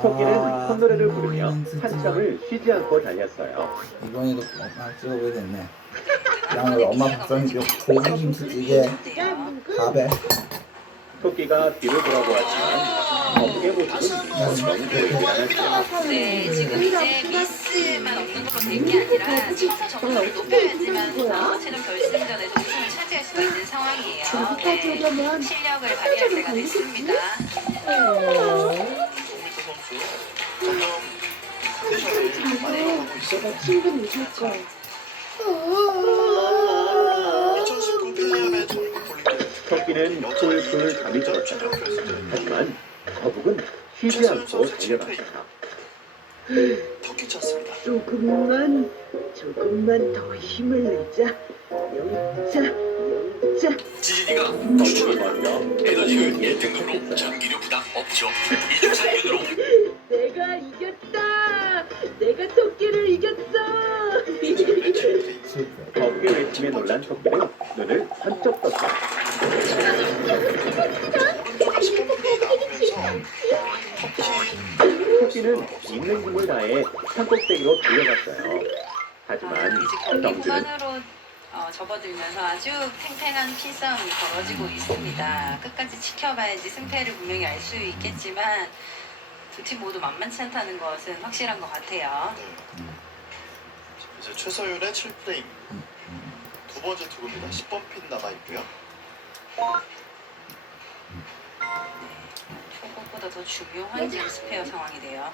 토끼는 콧노래를 부르며 이건 진짜. 한참을 쉬지 않고 달렸어요. 이번에도 엄마 찍어보야 됐네. 나 오늘 엄마 밥상이 고기 김치찌개 밥에 토끼가 뒤를 돌아보았지만 거북의 모습은 너무 보이지 않았죠. 네, 지금 이제 미스만 없는 걸로 될 게 아니라 청소 점수를 높여야지만 최종 결승전에서 우승을 차지할 수가 있는 상황이에요. 네, 실력을 발휘할 때가 됐습니다. 내가 충분히 이길 거야. 2019 펜리암의 전국 올림픽 토끼는 툴툴 잠이 들었어요. 하지만 거북은 쉬지 않고 달려갔어요. 터키 찬스입니다. 조금만 더 힘을 내자. 영자. 지진이가 거북이 먼저 에너지를 1등급으로 전기료 부담 없죠. 이중상면으로 내가 이겼다. 내가 토끼를 이겼어. 실패. 거북의 외침에 놀란 토끼는 눈을 번쩍 떴어요. 오른쪽을 스포츠이 나오면서 토끼는 있는 힘을 다해 산꼭대기로 달려갔어요. 하지만 이제 경기 정주는 후반으로 접어들면서 아주 팽팽한 피싸움이 벌어지고 있습니다. 끝까지 지켜봐야지 승패를 분명히 알 수 있겠지만 두 팀 모두 만만치 않다는 것은 확실한 것 같아요. 네. 이제 최서윤의 7프레임 두 번째 투구입니다. 10번 핀 남아 있고요. 초보보다 더 중요한 지금 스페어 상황이 돼요.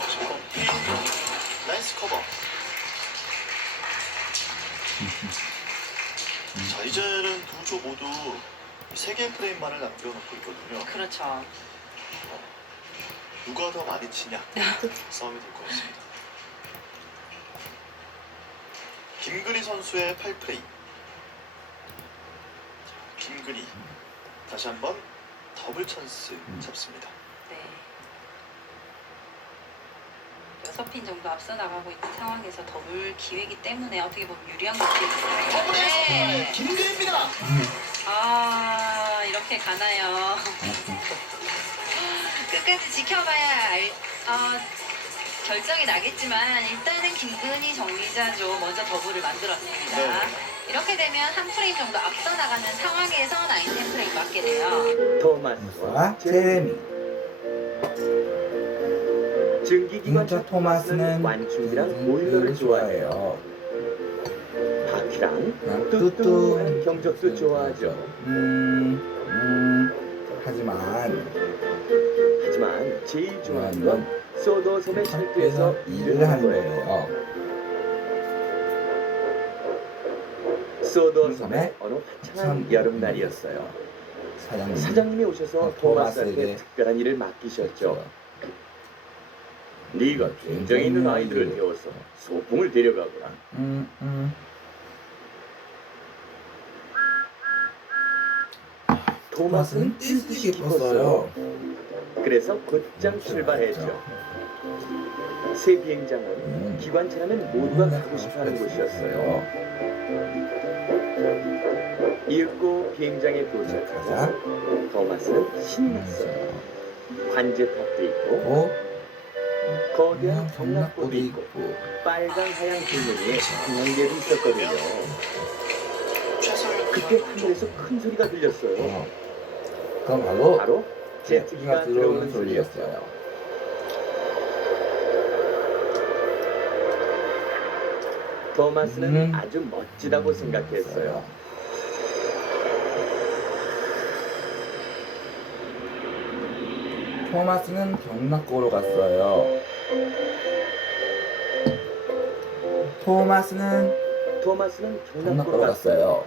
10번 핀 나이스 커버. 자 이제는 두 조 모두 3개의 프레임만을 남겨놓고 있거든요. 그렇죠. 누가 더 많이 치냐 싸움이 될 것 같습니다. 김근희 선수의 8프레임. 김근희 다시 한번 더블 찬스 잡습니다. 네. 6핀 정도 앞서 나가고 있는 상황에서 더블 기회이기 때문에 어떻게 보면 유리한 것도 있어요. 더블의 김근희입니다. 아, 이렇게 가나요. 끝까지 지켜봐야 결정이 나겠지만 일단은 김근희 정리자죠. 먼저 더블을 만들었습니다. 네. 이렇게 되면 한 프레임 정도 앞서 나가는 상황에서 9, 10프레임 맞게 돼요. 토마스와 제레미. 증기기관차 진짜 토마스는 완충기랑 보일러를 좋아해요. 바퀴랑 그냥 뚜뚜한 경적도 좋아하죠. 하지만 제일 좋아하는 건 소도섬의 철도에서 일을 하는 거예요. 소도섬의 어느 화창한 여름날이었어요. 사장님이 오셔서 토마스한테 특별한 일을 맡기셨죠. 네가 굉장히 있는 아이들을 태워서 소풍을 데려가거라. 토마스는 뜻이 깊었어요. 그래서 곧장 출발했죠. 새 비행장은 기관차라면 모두가 가고 싶어하는 곳이었어요. 이윽고 비행장에 도착하자 토마스는 신났어요. 관제탑도 있고 거대한 경락고도 있고 빨간 하얀 불문이 한양대도 있었거든요. 최서윤 그때 하늘에서 큰 소리가 들렸어요. 그건 바로 제트기가 제트기가 들어오는 들어오는 소리였어요. 소리였어요. 토마스는 아주 멋지다고 생각했어요. 토마스는 경락고로 갔어요. 토마스는 경락고로 경락고로 갔어요. 갔어요.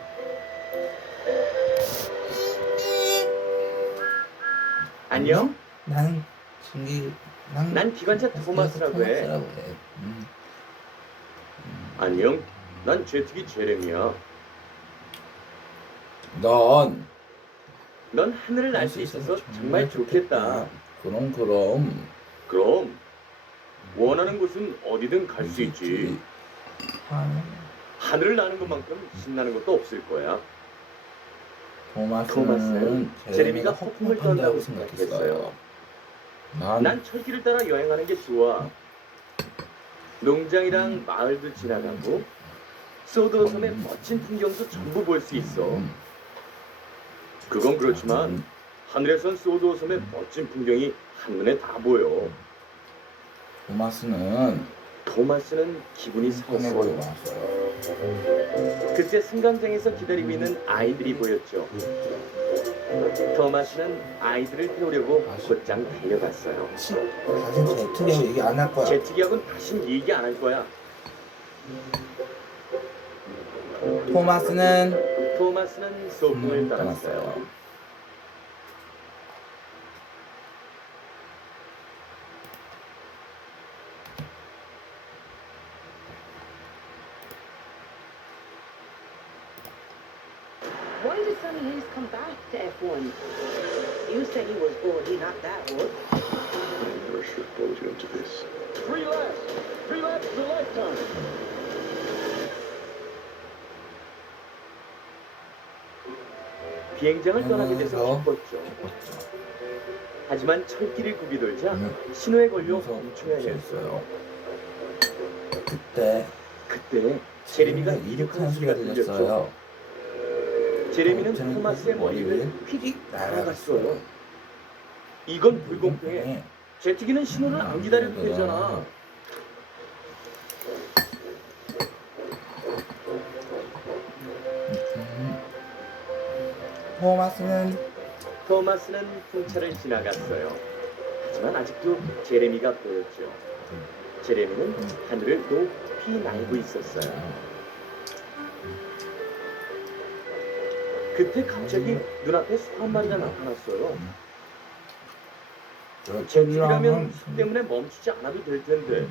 안녕? 나는 난 기관차 토마스라고 해. 안녕? 난 제트기 제레미야. 넌 넌 하늘을 날 수 있어서 정말 좋겠다. 그럼 그럼 원하는 곳은 어디든 갈 수 있지. 하늘을 나는 것만큼 신나는 것도 없을 거야. 토마스는 제레미가 허풍을 떤다고 생각했어요. 난 철길을 따라 여행하는 게 좋아. 농장이랑 마을도 지나가고 소도 섬의 멋진 풍경도 전부 볼 수 있어. 그건 그렇지만 하늘에선 소도 섬의 멋진 풍경이 한눈에 다 보여. 토마스는 기분이 상해버리고 상했어. 왔어요. 그때 승강장에서 기다리고 있는 아이들이 보였죠. 토마스는 아이들을 태우려고 곧장 달려갔어요. 다신 제트기하고 얘기 안 할 거야. 제트기하고는 다신 얘기 안 할 거야. 토마스는 소풍을 떠났어요. Why did Sonny Hayes come back to F1? You said he was bored. He not that bored. I never should have brought you into this. 3 laps. 3 laps is a lifetime. 비행장을 떠나게 돼서 기뻤죠. 하지만 철길을 굽이 돌자 신호에 걸려 멈춰야 했어요. 그때 제레미가 이륙하는 소리가 들렸죠. 제레미는 토마스의 머리를 휘릭 날아갔어요. 이건 불공평해. 제트기는 신호를 안 기다려도 되잖아. 토마스는 풍차를 지나갔어요. 하지만 아직도 제레미가 보였죠. 제레미는 하늘을 높이 날고 있었어요. 그때 갑자기 눈앞에 소 한 마리가 나타났어요. 제트기라면 소 때문에 멈추지 않아도 될 텐데.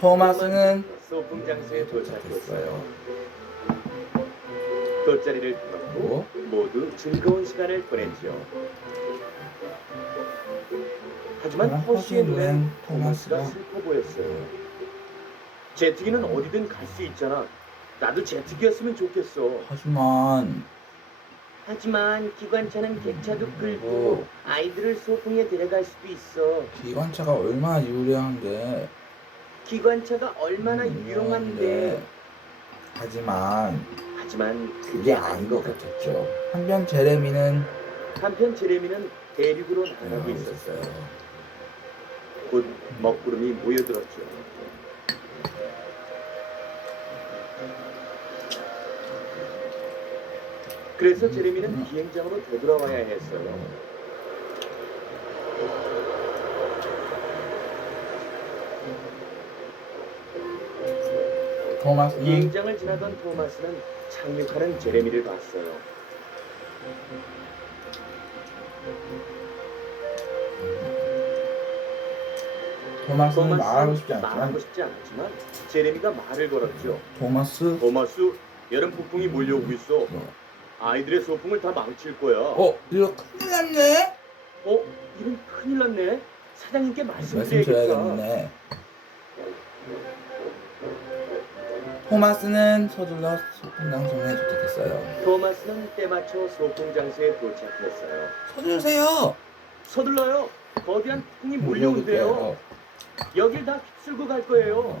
토마스는 소풍 장소에 도착했어요. 돗자리를 펴고 모두 즐거운 시간을 보냈죠. 하지만 허쉬의 눈엔 토마스가 슬퍼 보였어요. 제트기는 어디든 갈 수 있잖아. 나도 제트기였으면 좋겠어. 하지만 기관차는 객차도 끌고 아이들을 소풍에 데려갈 수도 있어. 기관차가 얼마나 유리한데. 기관차가 얼마나 유용한데. 하지만 그게 아닌 것 같았죠. 한편 제레미는 대륙으로 나가고 있었어요. 곧 먹구름이 모여들었죠. 그래서 제레미는 비행장으로 되돌아와야 했어요. 비행장을 지나던 토마스는 착륙하는 제레미를 봤어요. 토마스는 말하고 싶지 않았지만 제레미가 말을 걸었죠. 토마스, 여름 폭풍이 몰려오고 있어. 아이들의 소풍을 다 망칠 거야. 이거 큰일 났네. 이런 큰일 났네. 사장님께 말씀드려야겠다. 토마스는 서둘러 소풍 장소에 도착했어요. 토마스는 때맞춰 소풍 장소에 도착했어요. 서두르세요. 서둘러요. 거대한 폭풍이 몰려온대요. 여길 다 휩쓸고 갈 거예요.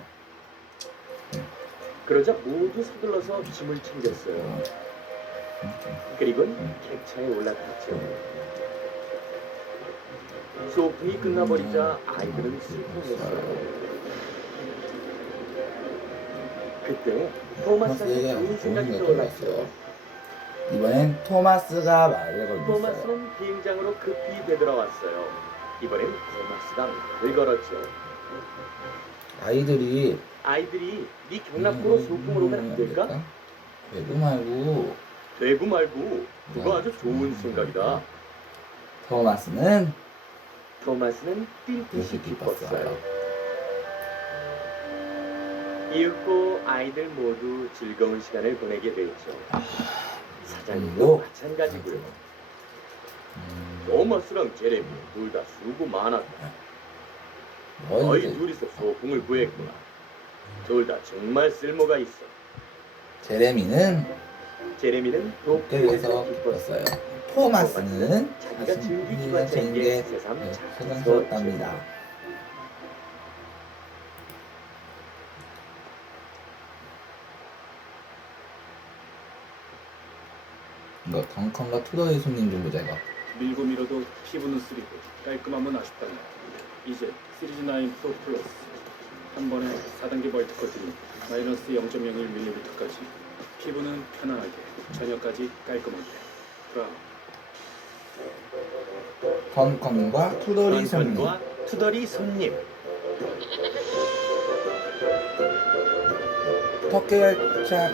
그러자 모두 서둘러서 짐을 챙겼어요. 그리고는 객차에 올라탔죠. 소풍이 끝나버리자 아이들은 슬퍼했어요. 그때 토마스에게 좋은 생각이 떠올랐어요. 이번엔 토마스가 말을 걸었어요. 토마스는 비행장으로 급히 되돌아왔어요. 이번엔 토마스가 말을 걸었죠. 아이들이 네 경락고로 소풍을 오면 안 될까? 대구 말고 그거 아주 좋은 생각이다. 토마스는 뛸 듯이 기뻤어요. 이윽고 아이들 모두 즐거운 시간을 보내게 됐죠. 사장님도 마찬가지고요. 토마스랑 제레미 둘 다 수고 많았다. 너희 둘이서 소풍을 구했구나. 둘 다 정말 쓸모가 있어. 제레미는 제레미는 롯데 위해서 기뻤어요. 기뻤어요. 토마스는 자기가 자신이 증기기관차인 게 게 새삼 소란스럽답니다. 이거 덩컨과 투더의 손님 좀 보자 이거. 밀고 밀어도 피부는 쓰리고 깔끔함은 아쉽다. 이제 시리즈 9 프로 플러스 한 번에 4단계 멀티커트니 마이너스 0.01mm까지 피부는 편안하게 저녁까지 깔끔하게 브라운. 덩컨과 투더의 손님. 던컨과 투덜이 손님. 턱계열차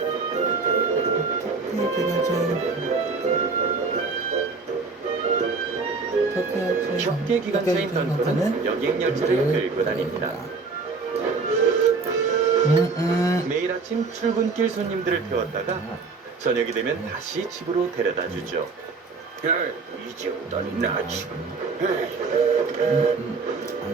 격계 기관차인 던컨은 여객 열차를 끌고 다닙니다. 매일 아침 출근길 손님들을 태웠다가 저녁이 되면 다시 집으로 데려다 주죠. 이제부터 나지.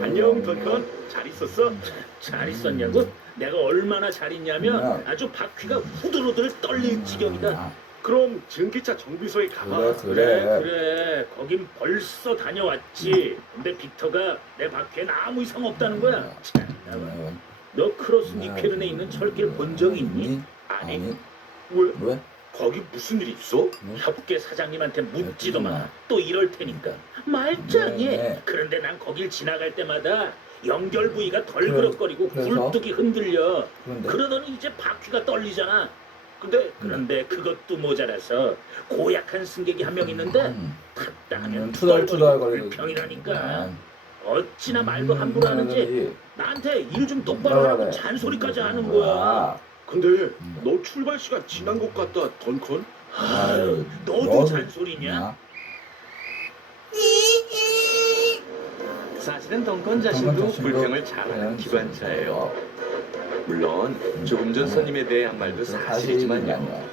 안녕 던컨, 잘 있었어? 잘 있었냐고? 내가 얼마나 잘 있냐면 아주 바퀴가 후들후들 떨릴 지경이다. 그럼 증기차 정비소에 가봐. 그래 거긴 벌써 다녀왔지. 근데 빅터가 내 바퀴엔 아무 이상 없다는 거야. 참, 너 크로스 니케른에 있는 철길 본 적 있니? 아니. 왜? 왜? 거기 무슨 일 있어? 협계 사장님한테 묻지도 마. 또 이럴 테니까. 말짱해. 네. 그런데 난 거길 지나갈 때마다 연결 부위가 그래서? 덜그럭거리고 굴뚝이 흔들려. 그런데 그러더니 이제 바퀴가 떨리잖아. 그런데 그것도 모자라서 고약한 승객이 한 명 있는데 탔다 하면 투덜투덜거리고 불평이라니까. 어찌나 말도 함부로 하는지 나한테 일 좀 똑바로 하라고 잔소리까지 하는 거야. 근데 너 출발 시간 지난 것 같다, 던컨? 아유, 너도 잔소리냐? 사실은 던컨 자신도 불평을 잘하는 기관차예요. 물론 조금 전 손님에 대해 한 말도 사실이지만요.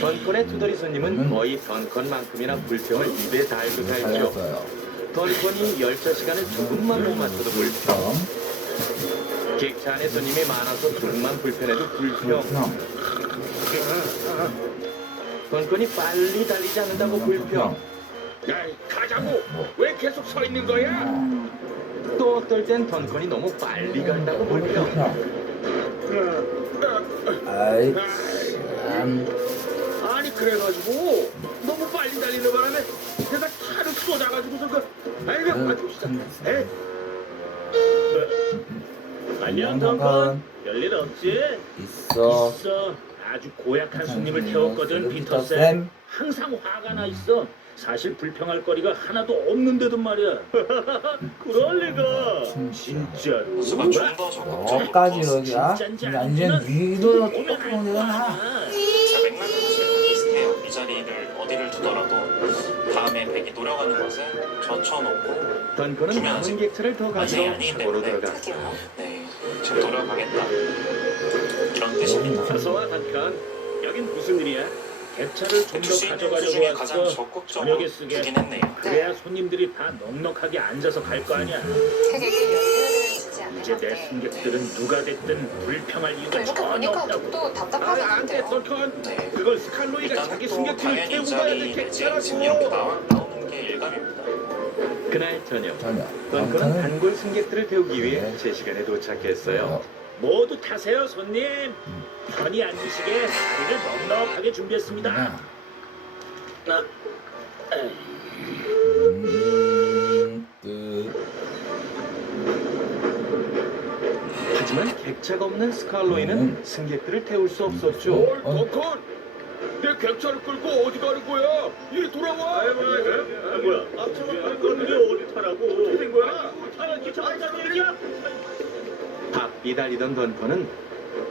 던컨의 투덜이 손님은 거의 던컨만큼이나 불평을 입에 달고 살죠. 던컨이 열차 시간을 조금만 못 맞춰도 불평, 객차 안에 손님이 많아서 조금만 불편해도 불평, 던컨이 빨리 달리지 않는다고 불평. 야, 가자고! 왜 계속 서 있는 거야? 또 어떨 땐 던컨이 너무 빨리 간다고 불평. 아이 참. 아니 그래가지고 너무 빨리 달리는 바람에 내가 차를 쏟아가지고서 아이고 맞읍시다. 에? 안녕 던컨. 별일 없지? 있어. 있어. 아주 고약한 손님을 태웠거든 피터쌤. 항상 화가 나 있어. 사실 불평할 거리가 하나도 없는데도 말이야. 그럴 리가. 진짜. 수가 좀 더 적극적으로 너까지 이러기야? 진짜인지 이제 아니면 니도 보면 똑똑한 알 거잖아. 거야. 맥락은 사실 비슷해요. 이 자리를 어디를 두더라도 다음에 백이 노려가는 것은 젖혀놓고 던컨은 남은 객차를 더 가지러 차고로 들어갔죠. 네, 지금 노려가겠다 이런 뜻입니다. 어서와 던컨. 여긴 무슨 일이야? 객차를 좀 더 주시는 가져가려고 수준이 가장 왔어. 적극적으로 저녁에 쓰게. 주긴 했네요. 그래야 손님들이 다 넉넉하게 앉아서 갈 거 아니야. 태객이 연료를 주지 이제 내 않으셨대. 승객들은 누가 됐든 불평할 이유가 이렇게 전혀 보니까 없다고. 목도 답답하긴 한데요. 던컨. 네. 그건 스칼로이가 일단 자기 또 승객들을 당연히 이 태우고 가야 될 자리에 이제 객차라고. 지금 이렇게 나오는 게 일감입니다. 그날 저녁 전혀. 던컨은 단골 승객들을 태우기 위해 네. 제 시간에 도착했어요. 모두 타세요, 손님. 편히 앉으시게 자리를 넉넉하게 준비했습니다. 아, 하지만 객차가 없는 스칼로이는 승객들을 태울 수 없었죠. 던컨! 내 객차를 끌고 어디 가는 거야? 이리 돌아와! 뭐야? 앞차가 끌고 어디 타라고? 어떻게 된 거야? 기차 안타는 얘기야? 바삐 달리던 던컨은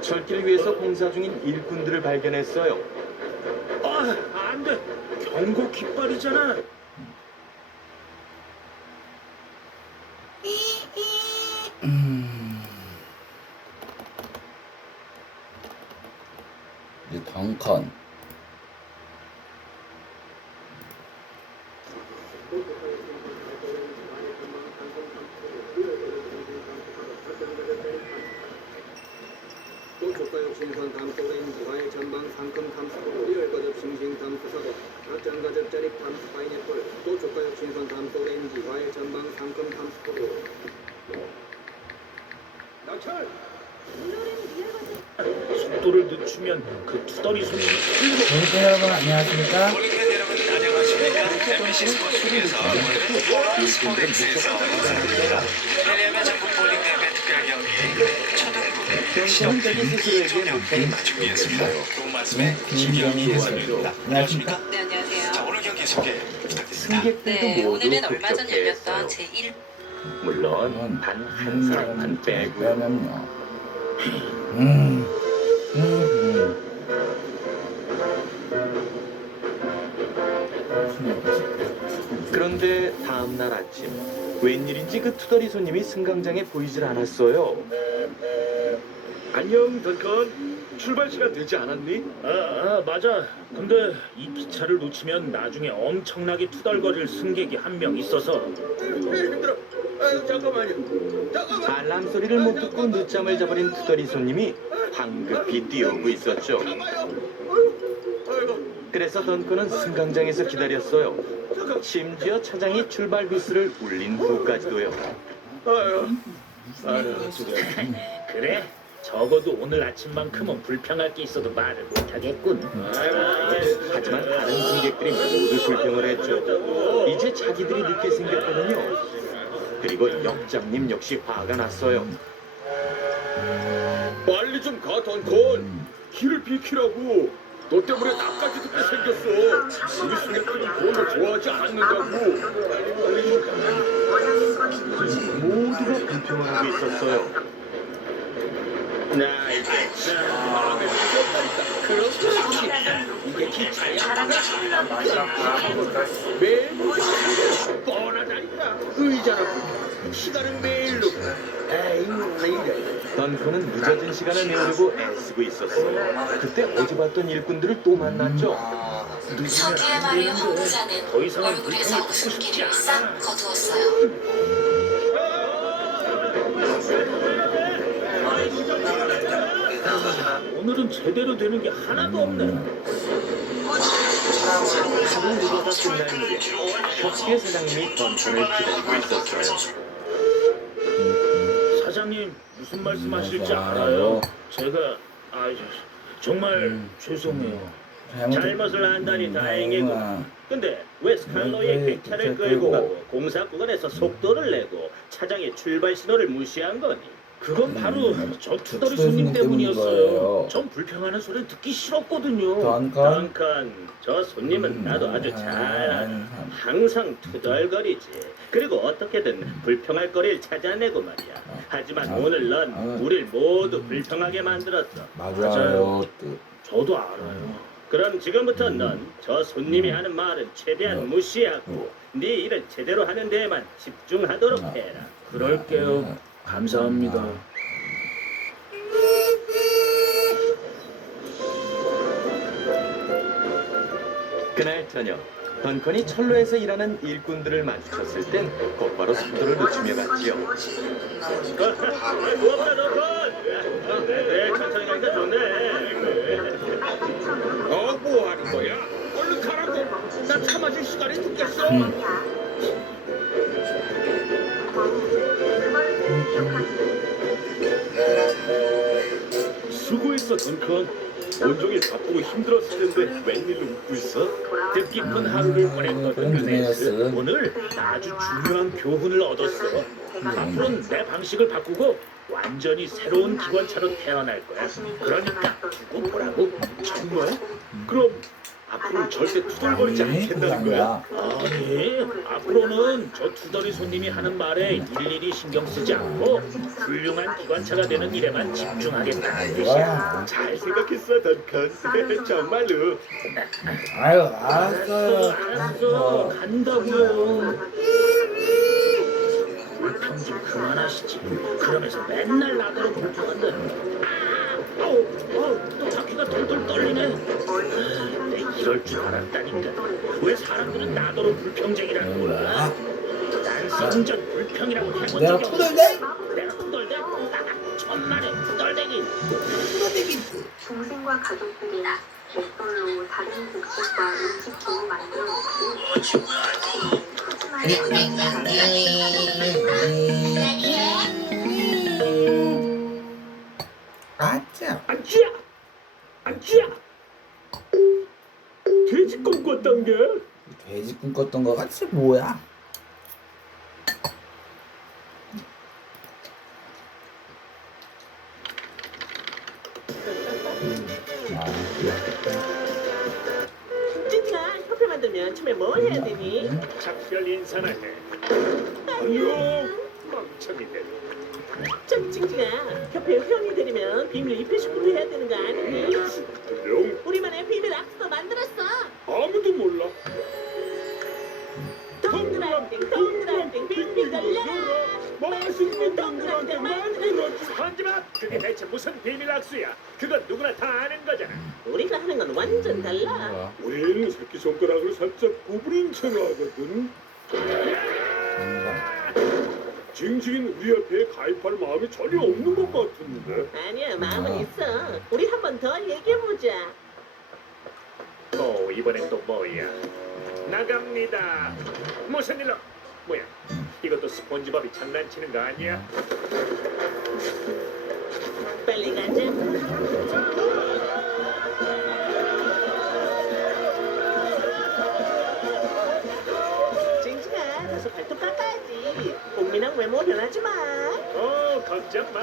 철길 위에서 공사 중인 일꾼들을 발견했어요. 아, 안 돼. 경고 깃발이잖아. 이제 덩컨. 또 조가역 신선 감독인 무과의 전방 상금 감사로 1월 탐스 파인애플, 또 조가역 신선 탐스 오렌지, 과일 전망 상큼 탐스 포도. 낙찰! 속도를 늦추면 그 투덜이 손님이 끌고 구독자 여러분 안녕하십니까? 올림픽 여러분 안녕하십니까? MBC 스포츠국에서 오늘은 스포츠에서 해리하면 전국 볼링대회 특별 경기 초등부 신영대기 이종영이 준비했습니다. 좋은 말씀에 김경희 해설위원입니다. 안녕하십니까? 네, 안녕하세요. 자, 오늘 경기 소개 부탁드립니다. 승객들도 네, 모두 오늘은 얼마 전 복잡해했어요. 열렸던 제1 물론 단 한 사람만 빼고요. 그러면요. 그런데 다음날 아침 웬일인지 그 투덜이 손님이 승강장에 보이질 않았어요. 안녕 던컨. 출발 시간 되지 않았니? 맞아. 근데 이 기차를 놓치면 나중에 엄청나게 투덜거릴 승객이 한 명 있어서 힘들어. 잠깐만요. 알람 소리를 못 듣고 늦잠을 자버린 투덜이 손님이 황급히 뛰어오고 있었죠. 그래서 던컨은 승강장에서 기다렸어요. 심지어 차장이 출발 휘슬을 울린 후까지도요. 그래? 적어도 오늘 아침만큼은 불평할 게 있어도 말을 못하겠군. 하지만 다른 승객들이 모두 불평을 했죠. 이제 자기들이 늦게 생겼거든요. 그리고 역장님 역시 화가 났어요. 빨리 좀 가, 던컨. 길을 비키라고. 너 때문에 나까지 늦게 생겼어. 우리 승객들이 그런 거 좋아하지 않는다고. 모두가 불평을 하고 있었어요. 나 이제 마음에 들었다니까. 그렇지. 이게 기차야. 매일 뻔하다니까. 의자라고. 시간은 매일 놓고. 에이, 나 이래. 던컨은 늦어진 시간을 메우려고 애쓰고 있었어요. 그때 어제 봤던 일꾼들을 또 만났죠. 서태마리 홍보자는 더 이상은 얼굴에서 불평을 듣고 싶지 웃음기를 않아. 싹 거두었어요. 오늘은 제대로 되는 게 하나도 없네. 하루 늦어서 끝날 무렵 혁계 사장님이 던컨을 기다리고 있었어요. 사장님 무슨 말씀하실지 알아요? 제가 정말 죄송해요. 잘못을 안다니 다행이고. 근데 왜 스칼로의 객차를 끌고 가고 공사 구간에서 속도를 내고 차장의 출발 신호를 무시한 거니? 그건 바로 저 투덜이 손님 때문이었어요. 전 불평하는 소리 듣기 싫었거든요. 던컨, 저 손님은 나도 아주 잘 알아. 항상 투덜거리지. 그리고 어떻게든 불평할 거리를 찾아내고 말이야. 하지만 오늘 넌 우릴 모두 불평하게 만들었어. 맞아요. 저도 알아요. 그럼 지금부터 넌 저 손님이 하는 말은 최대한 무시하고 네 일을 제대로 하는 데에만 집중하도록 해라. 그럴게요. 감사합니다. 그날 저녁 던컨이 철로에서 일하는 일꾼들을 마주쳤을 땐 곧바로 속도를 늦추며 갔지요. 고맙다 던컨. 네, 천천히 가니까 좋네. 뭐 하는 거야? 얼른 가라고. 나 차 마실 시간이 늦겠어. 수고했어 던컨. 온종일 바쁘고 힘들었을 텐데 웬일로 웃고 있어? 뜻깊은 하루를 보냈거든. 그래서 오늘 아주 중요한 교훈을 얻었어. 앞으로는 내 방식을 바꾸고 완전히 새로운 기관차로 태어날 거야. 그러니까 두고 보라고. 정말? 그럼 앞으로 절대 투덜거리지 않겠다는 거야? 아니, 앞으로는 저 투덜이 손님이 하는 말에 일일이 신경 쓰지 않고 훌륭한 기관차가 되는 일에만 집중하겠다는 뜻이야. 잘 생각했어, 던컨. 정말로. 아유, 알았어요. 알았어. 간다고요. 불평 좀 그만하시지. 그러면서 맨날 나더러 불평한다. 또 바퀴가 덜덜 떨리네. 내 이럴 줄 알았다니까. 왜 사람들은 나더러 불평쟁이라는 거야? 난 생전 불평이라고 해본 적이 내가 없어. 투덜대? 내가 투덜대? 천만에 투덜대기. 동생과 가족들이 갯벌로 다른 국적과 음식도 만들어 먹고 아짜. 안쥐야! 안쥐야! 돼지 꿈꿨던 게? 돼지 꿈꿨던 거 같이 뭐야? 찐이가 협회 만들면 처음에 뭘 해야 되니? 작별 인사나 해. 안녕! 멍청이들. 저기 찡찡아, 협회 회원이 되려면 비밀 입회식부터 해야 되는 거 아니니? 안녕? 우리만의 비밀 악수도 만들었어. 아무도 몰라. 동그랑땡 동그랑땡 빙빙 돌려. 맛있는 동그랑땡 만들어줘. 하지마. 그게 대체 무슨 비밀 악수야? 그건 누구나 다 아는 거잖아. 우리가 하는 건 완전 달라. 뭐야? 우린 새끼손가락을 살짝 구부린 척을 하거든. 징징이는 우리 협회에 가입할 마음이 전혀 없는 것 같은데. 아니야, 마음은 있어. 우리 한 번 더 얘기해보자. 이번엔 또 뭐야? 나갑니다. 무슨 일로? 뭐야? 이것도 스폰지밥이 장난치는 거 아니야? 빨리 가자. 찡찡아, 가서 발톱 깎아야지. 꽃미남 외모 변하지 마. 걱정 마.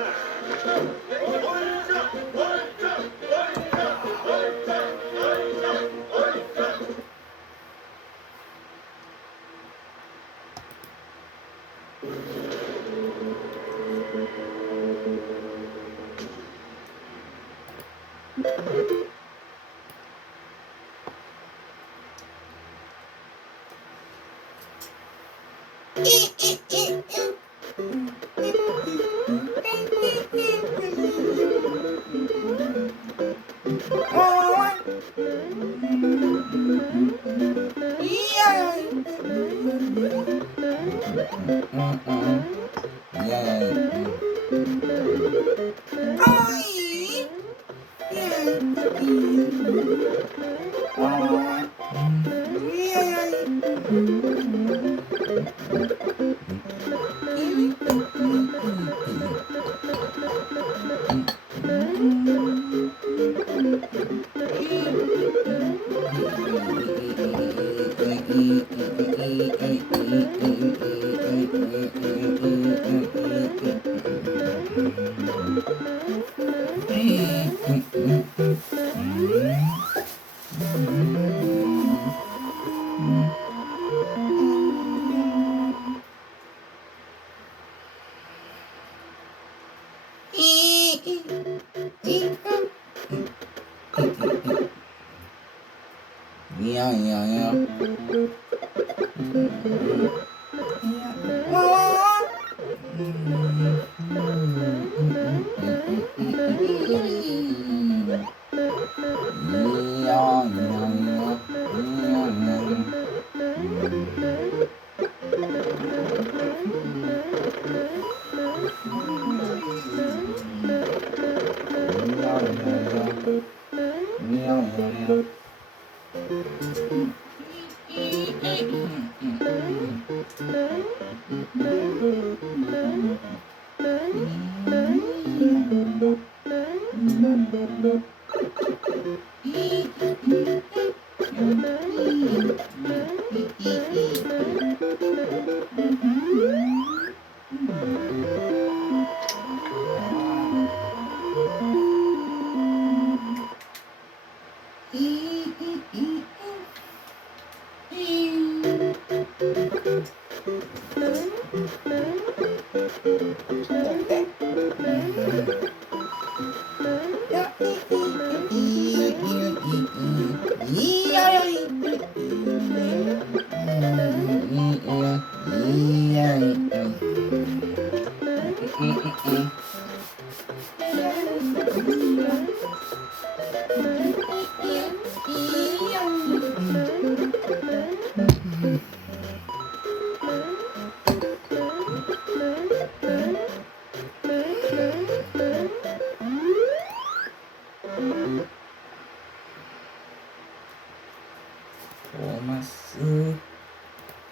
토마스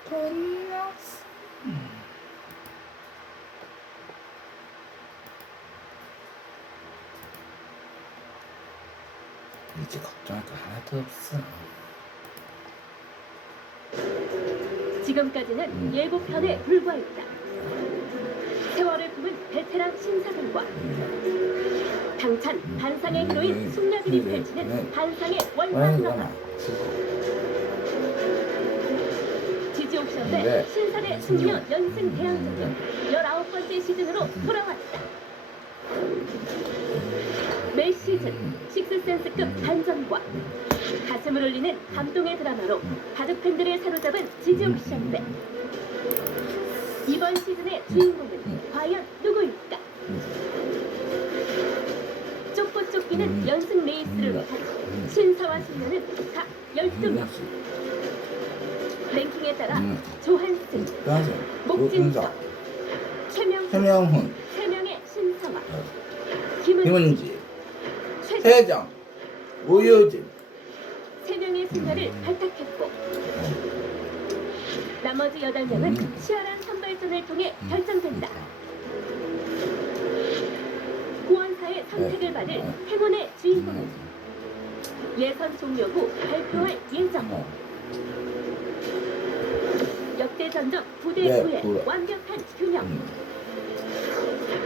토니럭스. 이제 걱정할 거 하나도 없어. 지금까지는 예고편에 불과했다. 세월을 품은 베테랑 신사들과 당찬 반상의 히로인 숙녀들이 펼치는 반상의 원상drama. 지지옥션 대 신사대 숙녀 연승 대항전은 19번째 시즌으로 돌아왔다. 매 시즌 식스센스급 반전과 가슴을 울리는 감동의 드라마로 바둑 팬들을 사로잡은 지지옥션 대 이번 시즌의 주인공은 과연 누구일까? 쫓고 쫓기는 연승 레이스를 위한 신사와 숙녀는 각 12명. 랭킹에 따라 조한승, 목진석, 최명훈, 3명의 신사와 김은지, 최정, 우효진 3명의 승자를 발탁했고 나머지 8명은 치열한 선발전을 통해 결정된다. 고원사의 선택을 받을 행운의 주인공은 예선 종료 후 발표할 예정. 역대 전적 9대9의 완벽한 균형.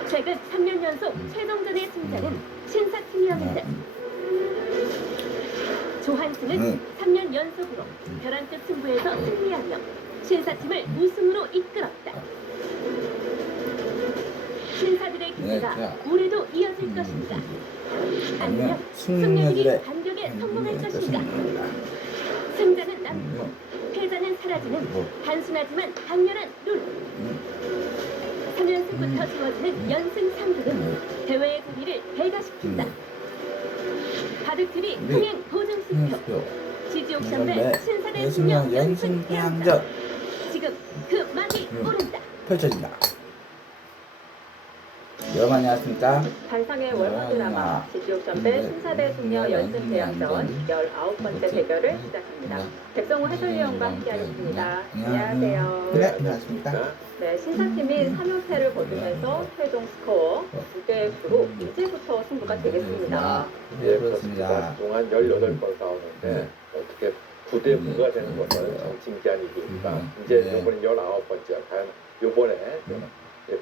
최근 3년 연속 최종전의 승자는 신사팀이었는데 조한승은 3년 연속으로 벼랑끝 승부에서 승리하며 신사팀을 우승으로 이끌었다. 신사들의 기세가 올해도 이어질 것인가? 아니면 숙녀들이 반격에 성공할 것인가? 승자는 남고 패자는 사라지는 단순하지만 강렬한 룰. 3연승부터 주어지는 연승 상금은 대회의 재미를 배가시킨다. 바둑TV 흥행 보증수표 지지옥션 대 신사대 숙녀 연승 대항전. 지금 그 막이 오른다. 펼쳐진다. 여러분 안녕하십니까? 단상의 월화 드라마 지지옥션 대 신사대 숙녀 연승 대항전 19번째 대결을 시작합니다. 백성우 해설위원과 함께하겠습니다. 안녕하세요. 네, 안녕하십니까? 네, 신사팀이 3연패를 거두면서 최종 스코어 9대9로 이제부터 승부가 되겠습니다. 네, 그렇습니다. 동안 18번 싸우는데 어떻게 9대9가 되는 것은 참 진기한 일입니다. 이제 이번엔 19번째. 과연 이번에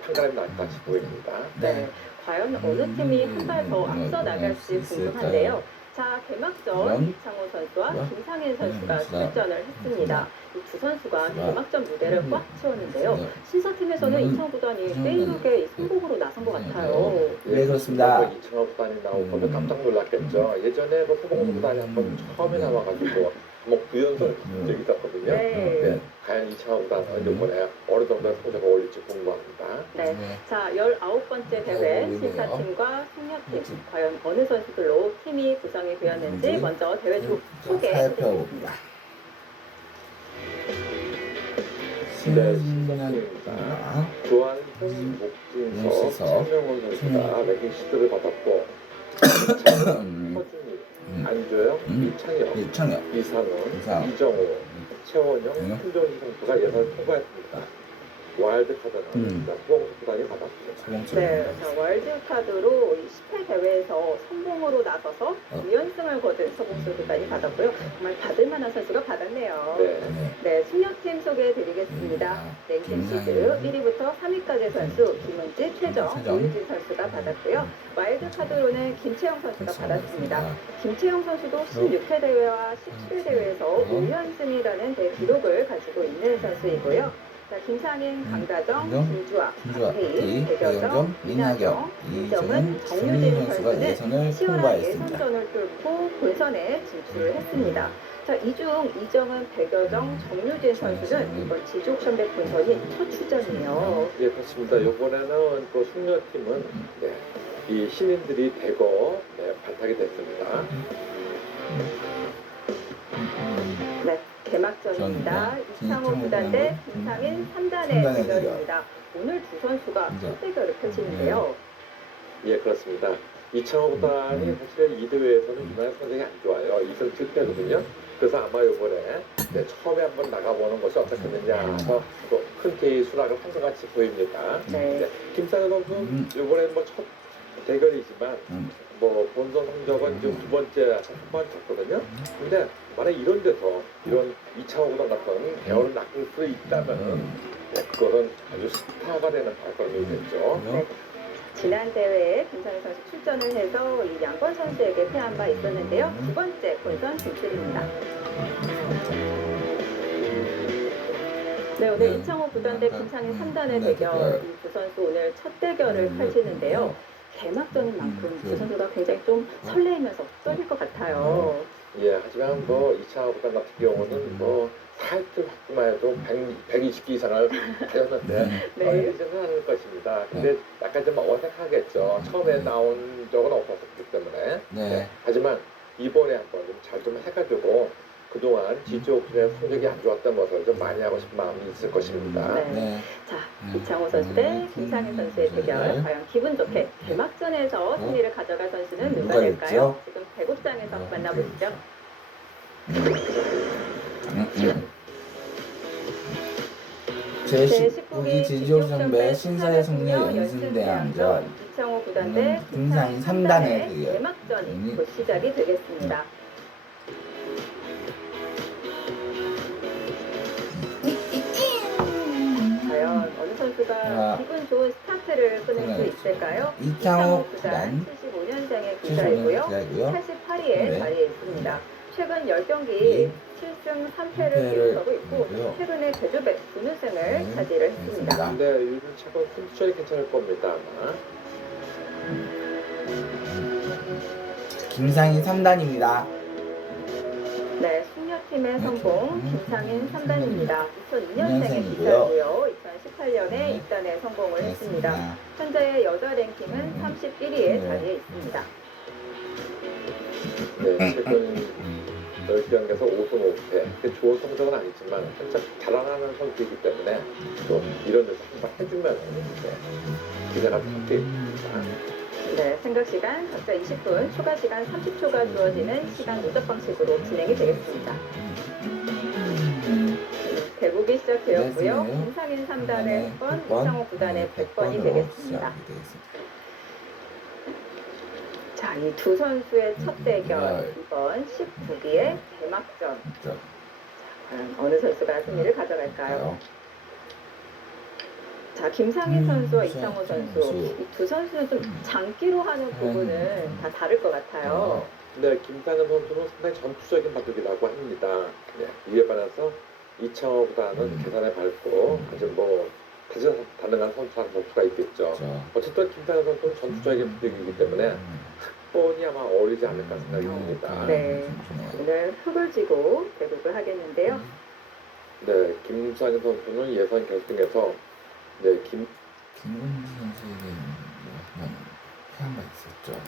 판가름이 날까 싶습니다. 네, 과연 어느 팀이 한 발 더 앞서 나갈지 궁금한데요. 자, 개막전 이창호 선수와 김상인 선수가 출전을 했습니다. 이 두 선수가 개막전 무대를 꽉 채웠는데요. 신사팀에서는 이창호 구단이 게임하게 성공으로 나선 것 같아요. 네, 그렇습니다. 이창호 구단이 나오고 깜짝 놀랐겠죠. 예전에 서봉수 구단이 한번 처음에 나와가지고 뭐 9연승 적이 있었거든요. 네. 과연 이창호 구단은 이번에 어느 정도 성적을 올릴지 궁금합니다. 네. 자, 19번째 대회 신사팀과 숙녀팀 과연 어느 선수들로 팀이 구성이 되었는지 먼저 대회 소개해드리겠습니다. 신사팀입니다. 조한승, 목진석, 최명훈 선수가 랭킹 시드를 받았고 허준이, 안조영, 이창혁, 이상훈, 이정호, 최원영, 신종희 선수가 예선을 통과했습니다. 와일드카드는 후봉수 구단이 받았습니다. 네, 자, 와일드카드로 10회 대회에서 성공으로 나서서 2연승을 거둔 서봉수 구단이 받았고요. 정말 받을 만한 선수가 받았네요. 네, 숙녀팀 소개해드리겠습니다. 랭킹 시드 1위부터 3위까지 선수 김은지, 최정, 우유진 선수가 받았고요. 와일드카드로는 김채영 선수가 받았습니다. 김채영 선수도 16회 대회와 17회 대회에서 5연승이라는 기록을 가지고 있는 선수이고요. 자, 김상인, 강다정, 김주아, 박혜인, 배겨정, 이나경, 이정은, 정유진 선수는 치열한 예선전을 뚫고 본선에 진출을 했습니다. 자, 이 중 이정은, 배겨정, 정유진 선수는 이번 지지옥션 본선이 첫 출전이에요. 예, 그렇습니다. 이번에는 또 숙녀팀은 이 신인들이 대거 발탁이 됐습니다. 네. 개막전입니다. 이창호 구단 대 김상인 3단의 대결입니다. 오늘 두 선수가 첫 대결을 펼치는데요. 예, 그렇습니다. 이창호 구단이 사실 이 대회에서는 이번에 성적이 안 좋아요. 2승 7패거든요. 그래서 아마 이번에 처음에 한번 나가보는 것이 어떻겠느냐 해서 또 흔쾌히 수락을 한 것 같이 보입니다. 네. 김상현 선수 이번에 뭐 첫 대결이지만 뭐 본선 성적은 지금 두 번째 한번 졌거든요. 근데 만약 이런 데서 이런 2차 오구단 같은 대열을 낚을 수 있다면 그거는 아주 스타가 되는 발걸음이 됐죠. 네. 지난 대회에 김상현 선수 출전을 해서 이 양권 선수에게 패한 바 있었는데요. 두 번째 본선 진출입니다. 네, 오늘 이창호 구단 대 김상현 3단의 대결. 이 두 선수 오늘 첫 대결을 펼치는데요. 개막전인 만큼 두 선수가 굉장히 좀 설레이면서 떨릴 것 같아요. 예, 하지만 뭐 2차 구단 같은 경우는 뭐 살뜰 받기만 해도 120기 이상을 하였는데 떨리지는 않을 것입니다. 근데 약간 좀 어색하겠죠. 처음에 나온 적은 없었기 때문에. 하지만 이번에 한번 좀 잘 좀 해가지고 그동안 지지옥순의 성적이 안 좋았던 것을 좀 많이 하고 싶은 마음이 있을 것입니다. 자, 이창호 선수 대 김상현 선수의 대결. 과연 기분 좋게 개막전에서 승리를 가져갈 선수는 누가 될까요? 지금 배국장에서 만나보시죠. 제19기 지지옥선배 신사의 승리 연승대항전 이창호 구단 대 김상현 3단의 개막전이 곧 시작이 되겠습니다. 과연 어느 선수가 기분 좋은 스타트를 끊을 수 있을까요? 이창호 구단 75년생의 기자이고요. 88위에 자리에 있습니다. 최근 10경기 7승 3패를 기록하고 있고 최근에 제주배 9연승을 차지를 했습니다. 네, 요즘 차고 컨디션이 괜찮을 겁니다 아마. 김상현 3단입니다. 네, 숙녀팀의 선봉 김상현 3단입니다. 2002년생의 기자이고요. 2018년에 입단에 성공을 했습니다. 현재 여자 랭킹은 31위에 자리에 있습니다. 네, 최근 10경기에서 5승 5패. 좋은 성적은 아니지만 한참 자라나는 선수이기 때문에 또 이런 데서 한번 해주면 기대가 탑입니다. 네, 생각 시간 각자 20분, 추가 시간 30초가 주어지는 시간 누적 방식으로 진행이 되겠습니다. 대국이 시작되었고요. 김상현 3단의 100번, 이창호 9단의 100번이 되겠습니다. 자, 이 두 선수의 첫 대결, 이번 19기의 개막전. 자, 과연 어느 선수가 승리를 가져갈까요? 자, 김상현 선수와 이창호 선수, 이 두 선수는 좀 장기로 하는 부분은 다 다를 것 같아요. 네, 김상현 선수는 상당히 전투적인 바둑이라고 합니다. 네, 이에 반해서 이창호보다는 계산에 밝고 아주 뭐 다재다능한 선수가 있겠죠. 어쨌든 김상현 선수는 전투적인 바둑이기 때문에 학번이 아마 어울리지 않을까 생각이 듭니다. 네, 오늘 흙을 지고 대국을 하겠는데요. 네, 김상현 선수는 예선 결승에서 김건희 선수에게 패한 바 있었죠.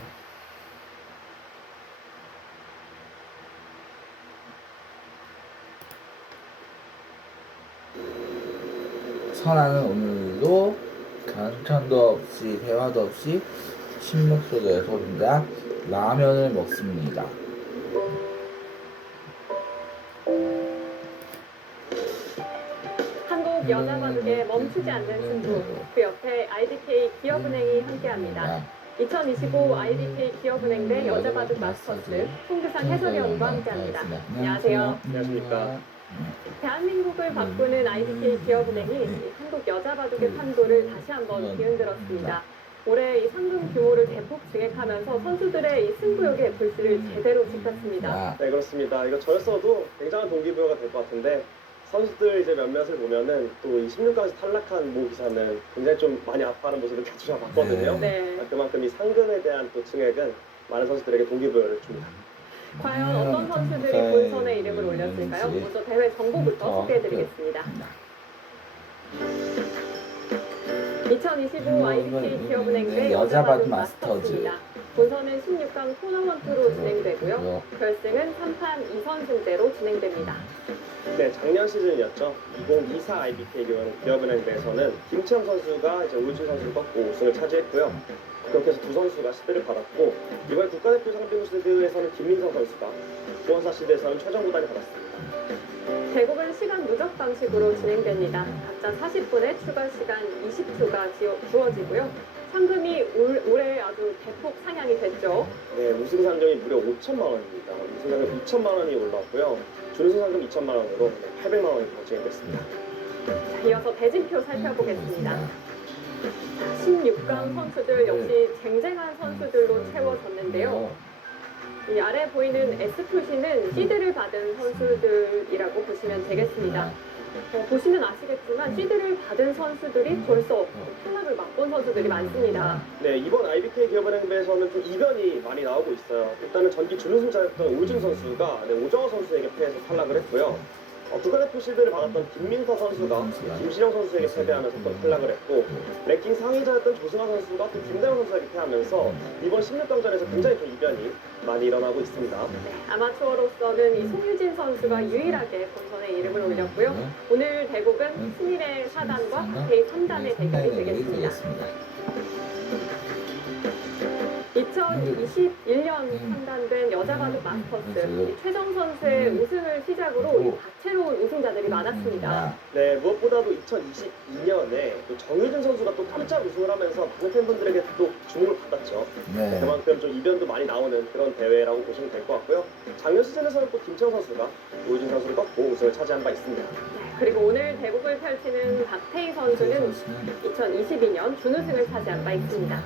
선아는 오늘도 간편도 없이 대화도 없이 침묵 속에서 혼자 라면을 먹습니다. 한국 여자 바둑에 멈추지 않는 승부. 그 옆에 IDK 기업은행이 함께합니다. 2025 IDK 기업은행 대 여자 바둑 마스터스 송규상 해설위원과 함께합니다. 안녕하세요. 안녕하십니까. 대한민국을 바꾸는 IDK 기업은행이 한국 여자 바둑의 판도를 다시 한번 뒤흔들었습니다. 올해 이 상금 규모를 대폭 증액하면서 선수들의 이 승부욕에 불씨를 제대로 지폈습니다. 네, 그렇습니다. 이거 저였어도 굉장한 동기부여가 될 것 같은데 선수들 이제 몇몇을 보면은 또 이 16강에서 탈락한 모 기사는 굉장히 좀 많이 아파하는 모습을 자주 봤거든요. 그만큼 이 상금에 대한 또 증액은 많은 선수들에게 동기부여를 줍니다. 과연 어떤 선수들이 본선에 이름을 올렸을까요? 먼저 대회 정보부터 소개해드리겠습니다. 2025 IDK 기업은행 대 여자 바둑 마스터즈입니다. 본선은 16강 토너먼트로 진행되고요. 결승은 3판 2선승제로 진행됩니다. 네, 작년 시즌이었죠. 2024 IDK 기업은행 대회에서는 김채영 선수가 이제 오유진 선수를 꺾고 우승을 차지했고요. 그렇게 해서 두 선수가 시대를 받았고 이번 국가대표 상병 시대에서는 김민성 선수가 구원사 시대에서는 최정구단이 받았습니다. 대국은 시간 누적 방식으로 진행됩니다. 각자 40분의 추가 시간 20초가 주어지고요. 상금이 올해 아주 대폭 상향이 됐죠. 네, 우승 상금이 무려 5천만 원입니다. 우승 상금 2천만 원이 올랐고요. 준우승 상금 2천만 원으로 800만 원이 더 진행됐습니다. 자, 이어서 대진표 살펴보겠습니다. 16강 선수들 역시 쟁쟁한 선수들로 채워졌는데요. 이 아래 보이는 S 표시는 시드를 받은 선수들이라고 보시면 되겠습니다. 보시면 아시겠지만 시드를 받은 선수들이 벌써 탈락을 맛본 선수들이 많습니다. 네, 이번 IBK 기업은행배에서는 좀 이변이 많이 나오고 있어요. 일단은 전기 준우승자였던 오준 선수가 오정호 선수에게 패해서 탈락을 했고요. 국가대표 시드를 받았던 김민서 선수가 김신영 선수에게 패배하면서 또 탈락을 했고 랭킹 상위자였던 조승환 선수가 또 김다영 선수에게 패하면서 이번 16강전에서 굉장히 좀 이변이 많이 일어나고 있습니다. 네, 아마추어로서는 이 송유진 선수가 유일하게 본선에 이름을 올렸고요. 오늘 대국은 승일의 4단과 박태희 3단의 대결이 되겠습니다. 2021년 판단된 여자 바둑 마스터스 최정 선수의 우승을 시작으로 다채로운 우승자들이 많았습니다. 네, 무엇보다도 2022년에 또 정유진 선수가 또 깜짝 우승을 하면서 많은 팬분들에게 또 주목을 받았죠. 네. 그만큼 좀 이변도 많이 나오는 그런 대회라고 보시면 될 것 같고요. 작년 시즌에서는 또 김채영 선수가 오유진 선수를 꺾고 우승을 차지한 바 있습니다. 네, 그리고 오늘 대국을 펼치는 박태희 선수는 2022년 준우승을 차지한 바 있습니다.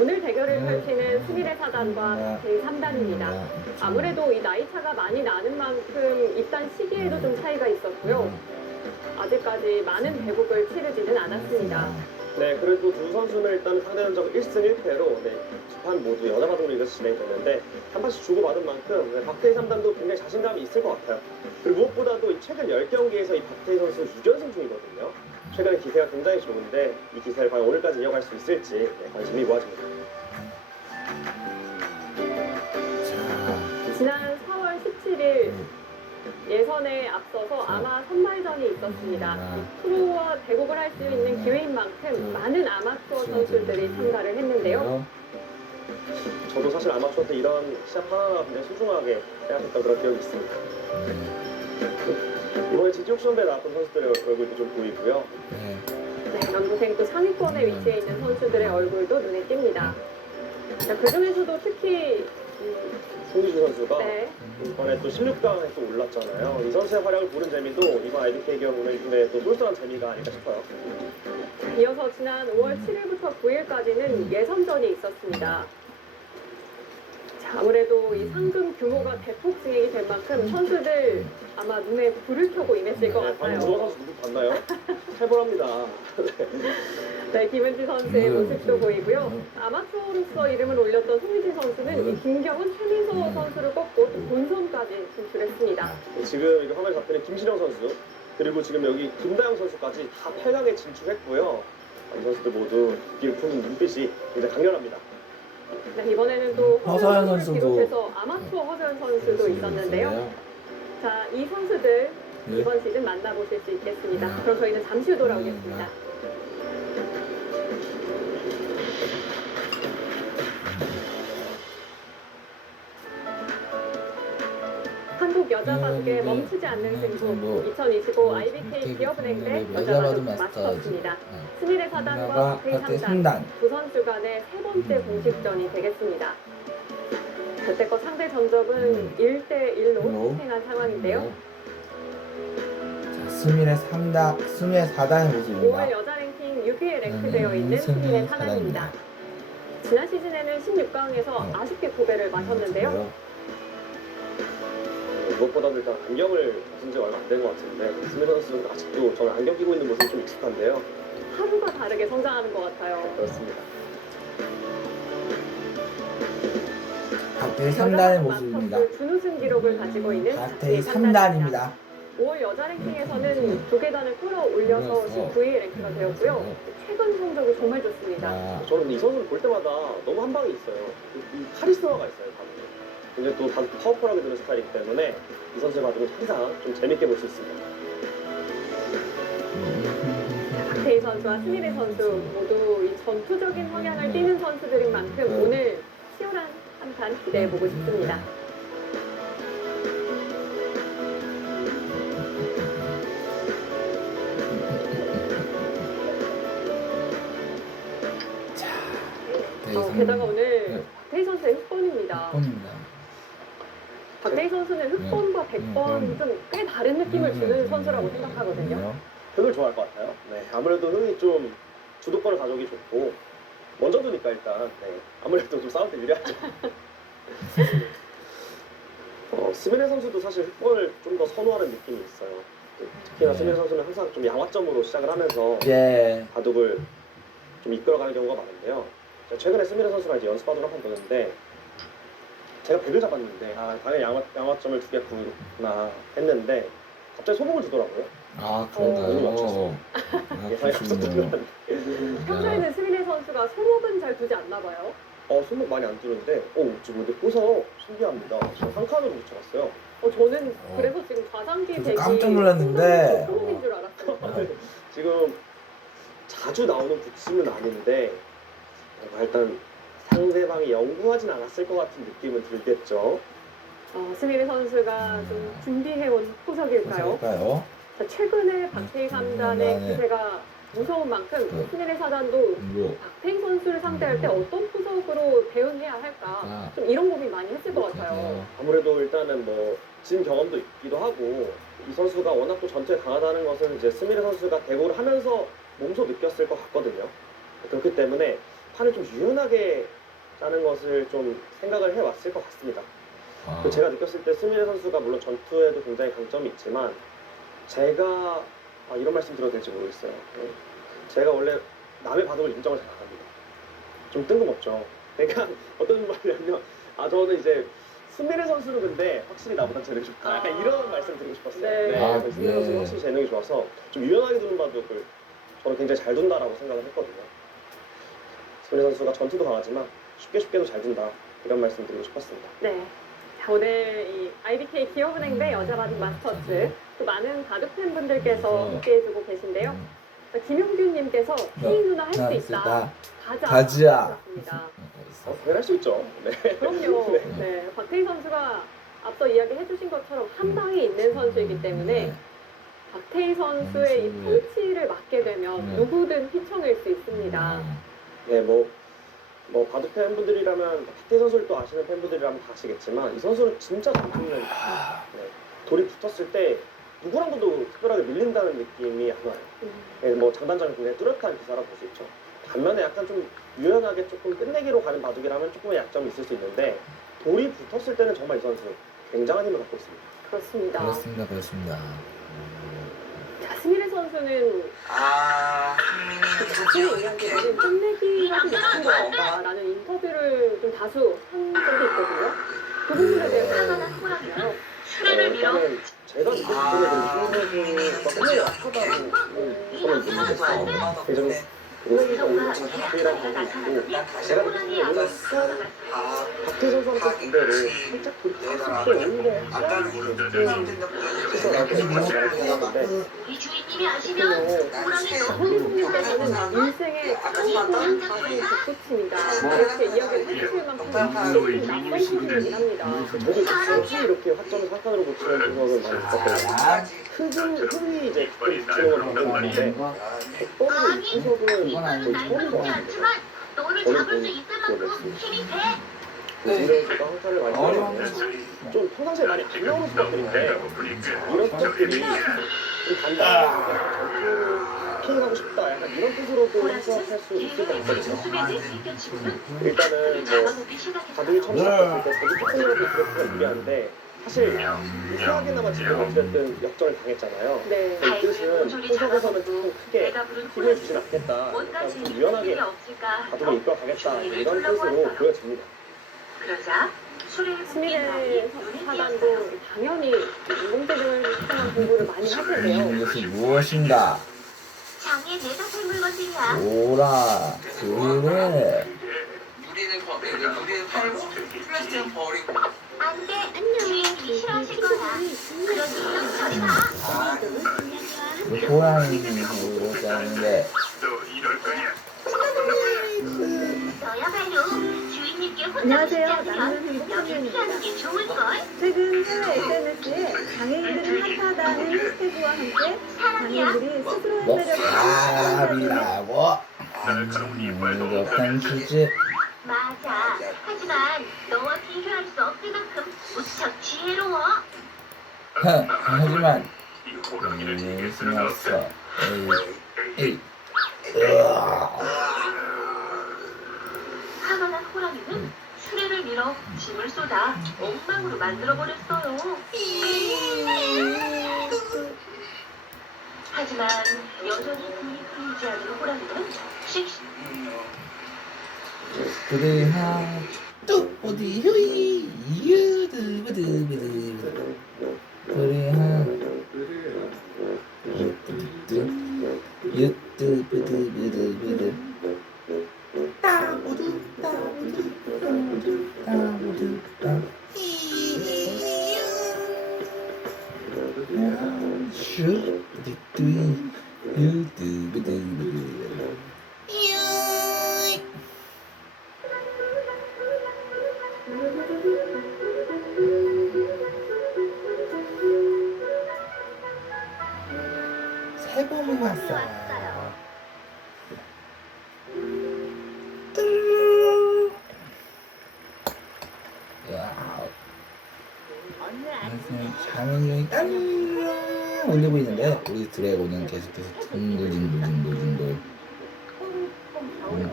오늘 대결을 펼치는 승일의 4단과 박태희 3단입니다. 아무래도 이 나이 차가 많이 나는 만큼 입단 시기에도 좀 차이가 있었고요. 아직까지 많은 대국을 치르지는 않았습니다. 네, 그래도 두 선수는 일단 상대전적 1승 1패로 두 판 모두 여자 바둑 리그에서 진행됐는데 한 판씩 주고받은 만큼 박태희 3단도 굉장히 자신감이 있을 것 같아요. 그리고 무엇보다도 이 최근 10경기에서 이 박태희 선수 6연승 중이거든요. 최근에 기세가 굉장히 좋은데 이 기세를 과연 오늘까지 이어갈 수 있을지 관심이 모아집니다. 지난 4월 17일 예선에 앞서서 아마 선발전이 있었습니다. 프로와 대국을 할 수 있는 기회인 만큼 많은 아마추어 선수들이 참가를 했는데요. 저도 사실 아마추어 때 이런 시합 하나가 굉장히 소중하게 생각했던 그런 기억이 있습니다. 이번에 지지옥 시험에 나왔던 선수들의 얼굴도 좀 보이고요. 네, 남부생 또 상위권에 위치해 있는 선수들의 얼굴도 눈에 띄니다. 그 중에서도 특히 송유진 선수가 네. 이번에 또 16강에 또 올랐잖아요. 이 선수의 활약을 보는 재미도 이번 IBK 기업은행의 또 쏠쏠한 재미가 아닐까 싶어요. 이어서 지난 5월 7일부터 9일까지는 예선전이 있었습니다. 자, 아무래도 이 상금 규모가 대폭 진행이 된 만큼 선수들 아마 눈에 불을 켜고 임했을 것 같아요. 방금 선수 누구 봤나요? 살벌합니다. 네, 김은지 선수의 모습도 보이고요. 아마추어로서 이름을 올렸던 송유진 선수는 김경훈, 최민서 선수를 꺾고 본선까지 진출했습니다. 지금 이거 화면에 잡히는 김신영 선수 그리고 지금 여기 김다영 선수까지 다 8강에 진출했고요. 이 선수들 모두 느끼는 푸는 눈빛이 굉장히 강렬합니다. 네, 이번에는 또 허서연 선수를 선수도 비롯해서 아마추어 허서연 선수도 있었는데요. 자, 이 선수들 이번 시즌 만나보실 수 있겠습니다. 그럼 저희는 잠시 후 돌아오겠습니다. 한국 여자 바둑의 멈추지 않는 승부 2025 IBK 기업은행 대 여자 바둑 마스터스입니다. 승일의 4단과 박태희 3단 두 선수 간의 세 번째 공식전이 되겠습니다. 여태껏 상대 전적은 1대1로 희생한 상황인데요. 수민의 4단의 모습입니다. 5월 여자 랭킹 6위에 랭크되어 있는 승일의 4단입니다. 지난 시즌에는 16강에서 아쉽게 고배를 마셨는데요. 무엇보다도 일단 안경을 벗은 지 얼마 안 된 것 같은데 수민 선수는 아직도 저는 안경 끼고 있는 모습이 좀 익숙한데요. 하루가 다르게 성장하는 것 같아요. 그렇습니다. 박태희 3단의 모습입니다. 준우승 기록을 가지고 있는 박태희 3단입니다. 5월 여자 랭킹에서는 두 계단을 끌어올려서 19위 랭크가 되었고요. 최근 성적이 정말 좋습니다. 저는 이 선수를 볼 때마다 너무 한 방이 있어요. 이 카리스마가 있어요. 바둑에. 굉장히 또 파워풀하게 드는 스타일이기 때문에 이 선수의 바둑은 항상 좀 재밌게 볼 수 있습니다. 박태희 박태희 선수와 스미레 선수 모두 이 전투적인 성향을 띠는 선수들인 만큼 오늘 치열한 한판 기대해보고 싶습니다. 게다가 오늘 박태희 선수의 흑번입니다. 박태희 선수는 흑번과 백번 좀 꽤 다른 느낌을 주는 선수라고 생각하거든요. 흑을 좋아할 것 같아요. 네, 아무래도 흑이 좀 주도권을 가져오기 좋고 먼저 두니까 일단 아무래도 좀 싸울 때 유리하죠. 스미레 선수도 사실 흑번을 좀 더 선호하는 느낌이 있어요. 특히나 스미레 선수는 항상 좀 양화점으로 시작을 하면서 바둑을 좀 이끌어가는 경우가 많은데요. 최근에 스미레 선수랑 이제 연습 바둑을 한번 보는데 제가 백을 잡았는데 당연히 양화점을 2개 구나 했는데 갑자기 소목을 주더라고요. 그런가요? 평소에는 스미레 선수가 소목은 잘 두지 않나 봐요. 소목 많이 안 두는데 지금 근데 보서 신기합니다. 지금 한 칸으로 붙여놨어요. 저는 그래서 지금 좌상기 백이 깜짝 놀랐는데 소목인 줄 알았어요. 지금 자주 나오는 붙임은 아닌데 일단 상대방이 연구하진 않았을 것 같은 느낌은 들겠죠. 스미레 선수가 좀 준비해온 포석일까요? 자, 최근에 박태희 3단의 기세가 무서운 만큼 스미레 4단도 박태희 선수를 상대할 때 어떤 포석으로 대응해야 할까 좀 이런 고민 많이 했을 것 같아요. 아무래도 일단은 진 경험도 있기도 하고 이 선수가 워낙 또 전투에 강하다는 것은 이제 스미레 선수가 대구를 하면서 몸소 느꼈을 것 같거든요. 그렇기 때문에 판을 좀 유연하게 짜는 것을 좀 생각을 해왔을 것 같습니다. 제가 느꼈을 때 스미레 선수가 물론 전투에도 굉장히 강점이 있지만 제가 이런 말씀 드려도 될지 모르겠어요. 제가 원래 남의 바둑을 인정을 잘 안 합니다. 좀 뜬금없죠. 그러니까 어떤 말이냐면 저는 이제 스미레 선수는 근데 확실히 나보다 재능이 좋다. 약간 이런 말씀 드리고 싶었어요. 스미레 선수는 확실히 재능이 좋아서 좀 유연하게 두는 바둑을 저는 굉장히 잘 둔다라고 생각을 했거든요. 스미레 선수가 전투도 강하지만 쉽게도 잘 둔다. 이런 말씀 드리고 싶었습니다. 네. 자, 오늘 이 IBK 기업은행 대 여자바둑 마스터즈 또 많은 바둑 팬분들께서 함께해주고 계신데요. 김용균님께서 태희 누나 할 수 있다. 가자. 당연히 할 수 있죠. 네. 그럼요. 네. 박태희 선수가 앞서 이야기해주신 것처럼 한 방에 있는 선수이기 때문에 박태희 선수의 이 펀치를 맞게 되면 누구든 휘청일 수 있습니다. 네, 바둑 팬분들이라면 박태희 선수를 또 아시는 팬분들이라면 다 아시겠지만 이 선수는 진짜 잘 뚫는 돌이 붙었을 때 누구랑도 특별하게 밀린다는 느낌이 안 와요. 장단장이 굉장히 뚜렷한 기사라고 볼 수 있죠. 반면에 약간 좀 유연하게 조금 끝내기로 가는 바둑이라면 조금의 약점이 있을 수 있는데 돌이 붙었을 때는 정말 이 선수 굉장한 힘을 갖고 있습니다. 그렇습니다. 자, 스미레 선수는 자신의 이야기는 끝내기가 좀 약한 것 같다라는 인터뷰를 좀 다수 한 적이 있거든요. 그 부분에 대해서 생각하나요? 일단은 제가 느꼈을 때는 신선수가 끝내기 약하다고 저는 느꼈어요. 대전 그리고 박태희랑 경기 있고 제가 느꼈을 때는 박태희 선수한테 반대로 살짝 돌이 탔을 때 오히려 시선하고 생각하는데 홀리님께서는 인생의 가장 자세히 족구칩니다. 이렇게 이야기를 해주실 만큼 낯선 선수이긴 합니다. 저도 굳이 이렇게 화점을 상칸으로 붙이는 분석은 많이 있었거든요. 흑이 이제 붙이는 건 방법인데 100번을 분석은 거의 처음인 것 같아요. 저는 이런 항사를 많이 하는데 좀 평상시에 많이 안 나오는 수법들인데 이런 수법들이 좀 간단하게 전투를 피해가고 싶다 약간 이런 뜻으로도 해석할 수 있을 것 같거든요. 일단은 바둑이 처음 시작했을 때 자기 조금이라도 그래프가 유리한데 사실 이상하게나마 지금 어쨌든 역전을 당했잖아요. 이 뜻은 포석에서는 좀 크게 힘을 주진 않겠다. 약간 좀 유연하게 바둑을 이끌어가겠다 이런 뜻으로 보여집니다. 스미레 사단도 당연히 인공재 등을 통한 공부를 많이 할 텐데요. 이것이 무엇인가? 장에 내다볼 물건들이야. 오라 그래. 유리는 버리고 유리는 팔고 플라스틱은 버리고 안돼, 안녕. 당신이 싫어하실 거야. 그러니 좀 저리 가. 호랑이를 보자는데 너야말로 주인님께 혼자 안녕하세요. 보시지 않으면 나는 여기 홍성현입니다. 피하는 게 좋을걸. 최근 해외 SNS에 장애인들은 핫하다는 해시태그와 함께 장애인들이 스스로 뭐 해내려고 사람이라고 이렇게 주지. 맞아. 하지만 너와 비교할 수 없을 만큼 무척 지혜로워. 하지만 신경 써. 에이. 으아. 화가 난 호랑이는 수레를 밀어 짐을 쏟아 엉망으로 만들어버렸어요. 하지만 여전히 분이 풀리지 않은 호랑이는 씩씩 그래 또 어디 휴이 유두부두부두 그래 유두부두부두 따부두 새봄이 왔어요. 장인용이 딸랑 올리고 있는데 우리 드래곤은 계속해서 둥글둥글둥글둥글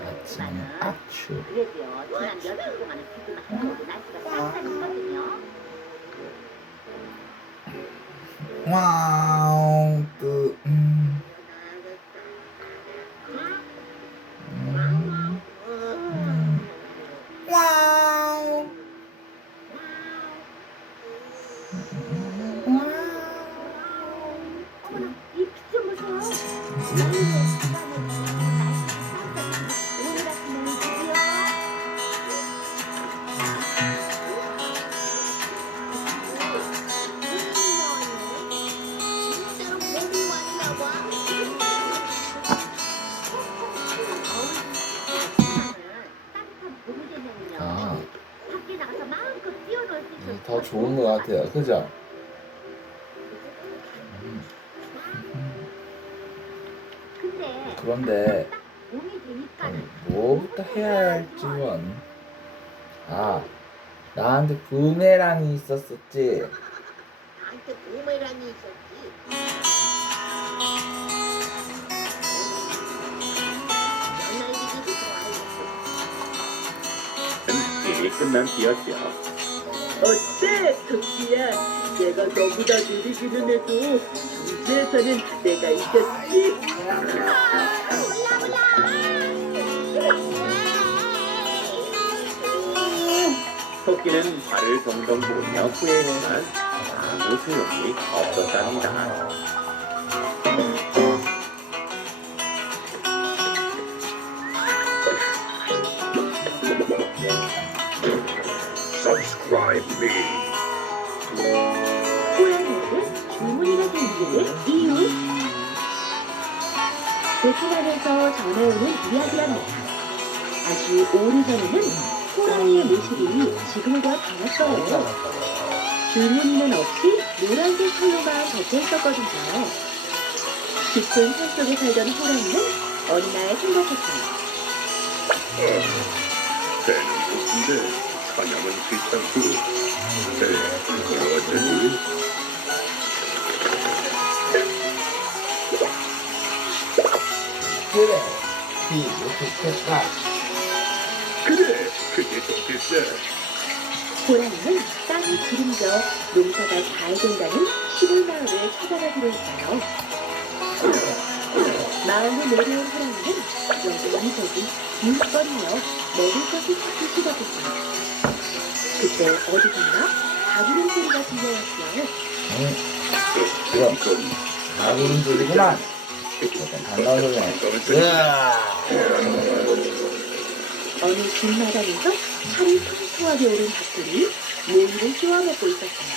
아침에 악추 그래도요. 지난 며칠 동안은 비도 많이 오고 날씨가 쌀쌀했거든요. 와우 와우 어머나, 이 빛 좀 보세요. 오늘 같은 날은 드디어 진짜로 봄이 왔나 봐. 따뜻한 봄이 되면요. 밖에 나가서 마음껏 뛰어놀 수 있어서 더 좋은 것 같아요. 그죠? 근데 그런데 봄이 되니까는 뭐부터 해야 할지는 나한테 부메랑이 있었었지. 나한테 부메랑이 있었지. 연날리기도 좋아했어. 이미 끝난 뒤였죠. 어때, 토끼야? 내가 너보다 느리기는 해도 경주에서는 내가 이겼지? 토끼는 발을 동동 보며 후회했지만 아무 소용이 없었답니다. Subscribe me. 호랑이에게 주문이가 생기는 이유. 베트남에서 전해오는 이야기랍니다. 아주 오래전에는 호랑이의 모습이 지금과 달랐어요. 줄무늬는 없이 노란색 컬러가 덮여있었거든요. 깊은 산속에 살던 호랑이는 어느 날 생각했어요. 배는 고픈데 사냥은 귀찮고 이걸 어쩌지? 그래 이거 좋겠다. 그래 그게 좋겠어. 호랑이는 땅이 기름져 농사가 잘 된다는 시골 마을을 찾아가기로 했어요. 마을에 내려온 호랑이는 여기저기 기웃거리며 먹을 것을 찾기 시작했어요. 그때 어디선가 가구름 소리가 들려왔어요. 이거 가구름 소리구만. 반가운 소리네. 어느 길마당에서 살이 통통하게 오른 닭들이 모이를 쪼아먹고 있었어요.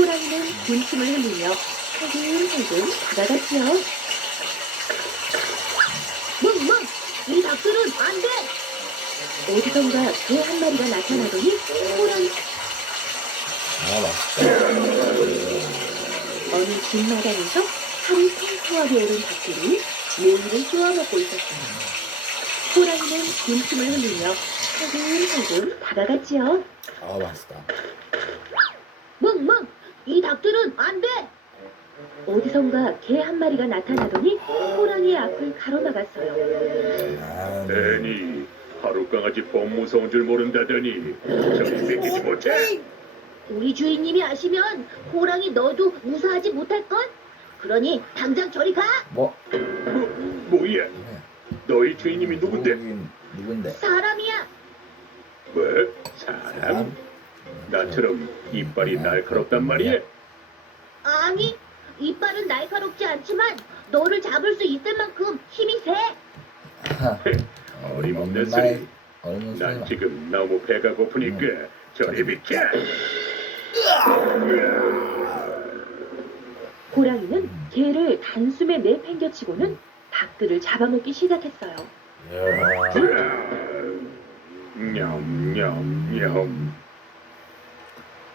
호랑이는 군침을 흘리며 살금살금 다가갔지요. 멍멍! 이 닭들은 안 돼! 어디선가 개 한 마리가 나타나더니 호랑이 어느 집마당에서 살이 팽팽하게 오른 닭들이 모이를 쪼아먹고 있었어요. 호랑이는 군침을 흘리며 살금살금 다가갔지요. 아 맛있다. 멍멍! 이 닭들은 안 돼! 어디선가 개 한 마리가 나타나더니 호랑이의 앞을 가로막았어요. 애니 하루 강아지 법 무서운 줄 모른다더니 저리 믿기지 못해. 우리 주인님이 아시면 호랑이 너도 무사하지 못할걸? 그러니 당장 저리 가! 뭐야? 너희 주인님이 누군데? 누군데? 사람이야! 뭐? 사람? 나처럼 이빨이 날카롭단 말이야? 아니, 이빨은 날카롭지 않지만 너를 잡을 수 있을 만큼 힘이 세! 어림없는 소리. 난 지금 너무 배가 고프니까 저리 비켜. 호랑이는 개를 단숨에 내팽겨치고는 닭들을 잡아먹기 시작했어요. 냠냠냠.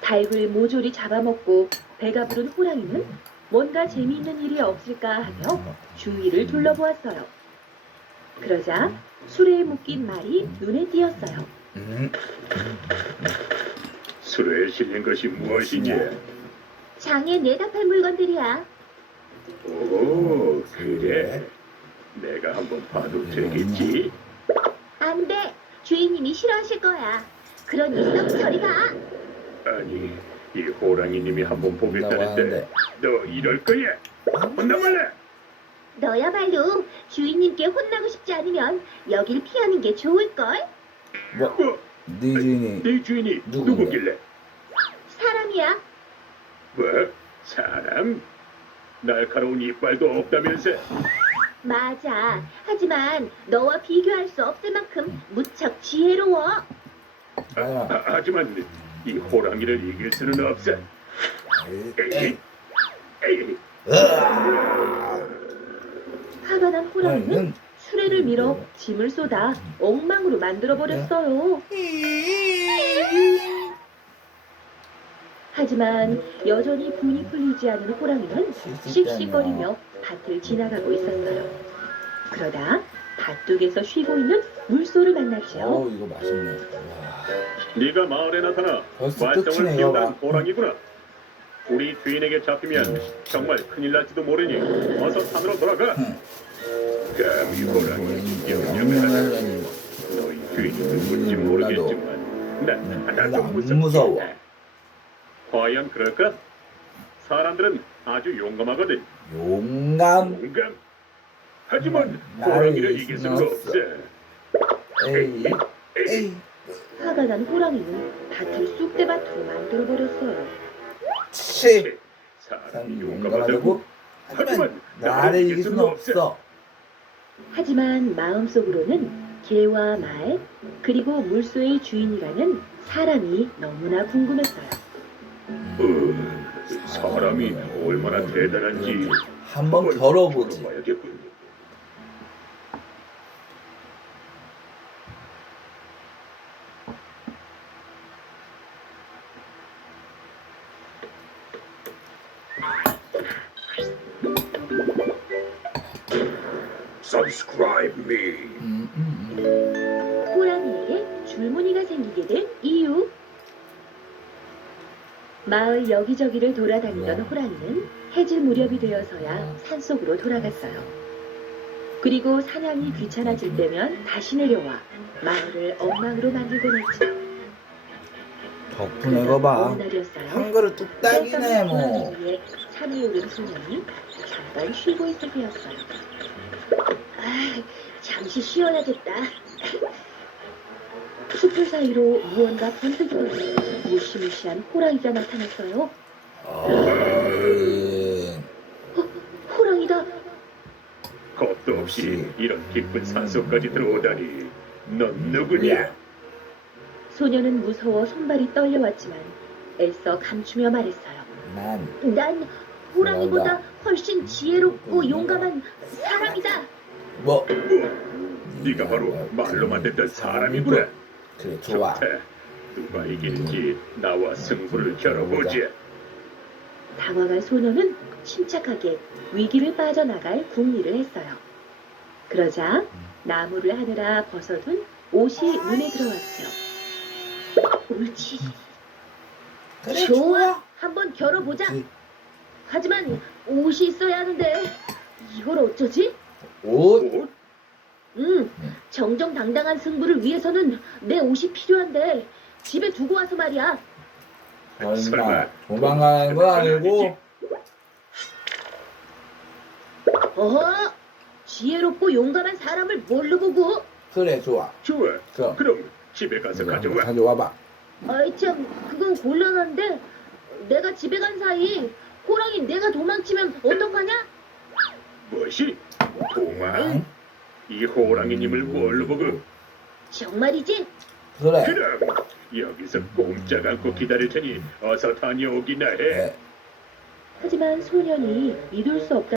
닭을 모조리 잡아먹고 배가 부른 호랑이는 뭔가 재미있는 일이 없을까 하며 주위를 둘러보았어요. 그러자 수레에 묶인 말이 눈에 띄었어요. 수레에 실린 것이 무엇이냐? 장에 내다팔 물건들이야. 오, 그래? 내가 한번 봐도 되겠지? 안 돼. 주인님이 싫어하실 거야. 그러니 썩 저리 가. 아니, 이 호랑이님이 한번 보겠다는데 너 이럴 거야? 혼나말래? 너야말로 주인님께 혼나고 싶지 않으면 여길 피하는 게 좋을걸? 네 주인이 누구길래? 사람이야. 뭐? 사람? 날카로운 이빨도 없다면서? 맞아. 하지만 너와 비교할 수 없을 만큼 무척 지혜로워. 하지만 이 호랑이를 이길 수는 없어. 에이, 에이. 화가 난 호랑이는 수레를 밀어 짐을 쏟아 엉망으로 만들어버렸어요. 하지만 여전히 분이 풀리지 않은 호랑이는 씩씩거리며 밭을 지나가고 있었어요. 그러다 밭둑에서 쉬고 있는 물소를 만났죠. 이거 맛있네. 네가 마을에 나타나 벌써 말썽을 끝이네, 피운다는 이거가. 호랑이구나. 우리 주인에게 잡히면 정말 큰일 날지도 모르니 어서 산으로 돌아가. 감히 호랑이 영영을 하다니. 너희 주인이 누군지 모르겠지만 난 하나도 무서워. 과연 그럴까? 사람들은 아주 용감하거든. 용감? 하지만 호랑이를 이길 수가 없어. 화가 난 호랑이는 밭을 쑥대밭으로 만들어버렸어요. 사람이 용감하다고? 하지만 나를 이길 수는 없어. 하지만 마음속으로는 개와 말 그리고 물소의 주인이라는 사람이 너무나 궁금했어요. 사람이 얼마나 대단한지 한번 겨뤄보지. 봐야겠군. Subscribe me. 호랑이에게 줄무늬가 생기게 된 이유. 마을 여기저기를 돌아다니던 호랑이는 해질 무렵이 되어서야 산속으로 돌아갔어요. 그리고 사냥이 귀찮아질 때면 다시 내려와 마을을 엉망으로 만들곤 했죠. 덕분에 이거 봐. 한 그릇 뚝딱이네 뭐. 위에 산에 오른 소년이 잠깐 쉬고 있을 때였어요. 아, 잠시 쉬어야겠다. 숲을 사이로 무언가 번뜩이더니 무시무시한 호랑이가 나타났어요. 호랑이다. 겁도 없이 이런 깊은 산속까지 들어오다니 넌 누구냐? 소녀는 무서워 손발이 떨려왔지만 애써 감추며 말했어요. 난 호랑이보다 훨씬 지혜롭고 용감한 사람이다. 뭐? 네가 바로 말로만 듣던 사람이구나. 그래, 좋아. 좋다. 누가 이길지 나와 승부를 겨뤄보지. 당황한 소녀는 침착하게 위기를 빠져나갈 궁리를 했어요. 그러자 나무를 하느라 벗어둔 옷이 눈에 들어왔죠. 옳지. 그래, 좋아. 한번 겨뤄보자. 하지만 옷이 있어야 하는데 이걸 어쩌지? 옷? 정정당당한 승부를 위해서는 내 옷이 필요한데 집에 두고 와서 말이야. 설마 도망가는 건 아니고? 어허! 지혜롭고 용감한 사람을 뭘로 보고? 그래, 좋아. 좋아. 그럼 집에 가서 가져와. 가져와봐. 아이 참, 그건 곤란한데 내가 집에 간 사이 호랑이 내가 도망치면 어떡하냐? 무엇이? 도망? 이 호랑이님을 뭘로 보고? 정말이지? 그래. 그럼 여기서 꼼짝 않고 기다릴 테니 어서 다녀오기나 해. 하지만 소년이 믿을 수 없다.